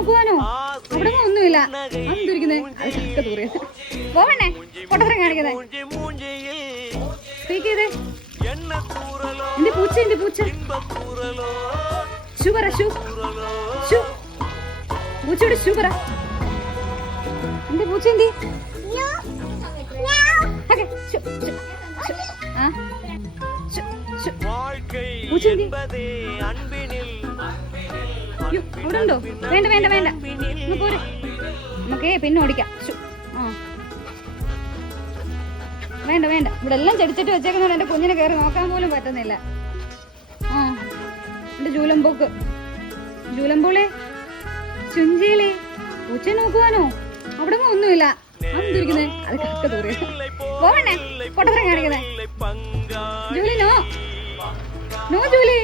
നോക്കുവാനോ അവിടെ ഒന്നുമില്ല. അന്തിരിക്കുന്നേ അത് ചക്ക തൂറിയ പോവണ്ണേ പൊട്ടത്തരം കാണിക്കുന്നേ. സ്പീക്ക് ചെയ്തേ. എന്റെ പൂച്ച എന്റെ പൂച്ച ഷൂ പറ ഷൂ ഷൂ പൂച്ചയുടെ ഷൂ പറ. എന്റെ പൂച്ച എന്തി പൂച്ച എന്തി അവിടെ ഉണ്ടോ? വേണ്ട വേണ്ട വേണ്ട പോരെ നമുക്കേ പിന്നെ ഓടിക്കാം. വേണ്ട വേണ്ട ഇവിടെ എല്ലാം ചെടിച്ചിട്ട് വെച്ചേക്കുന്നോണ്ട് എന്റെ കുഞ്ഞിനെ കയറി നോക്കാൻ പോലും പറ്റുന്നില്ല. എന്റെ ജൂലമ്പോളെ ചുഞ്ചിയിലെ പൂച്ച നോക്കുവാനോ അവിടെ ഒന്നുമില്ല. അന്തിരിക്കുന്നേ അത് കക്ക തൂറിയ പോവണ്ണേ പൊട്ടത്തരം കാണിക്കുന്നേ. Julie no no Julie.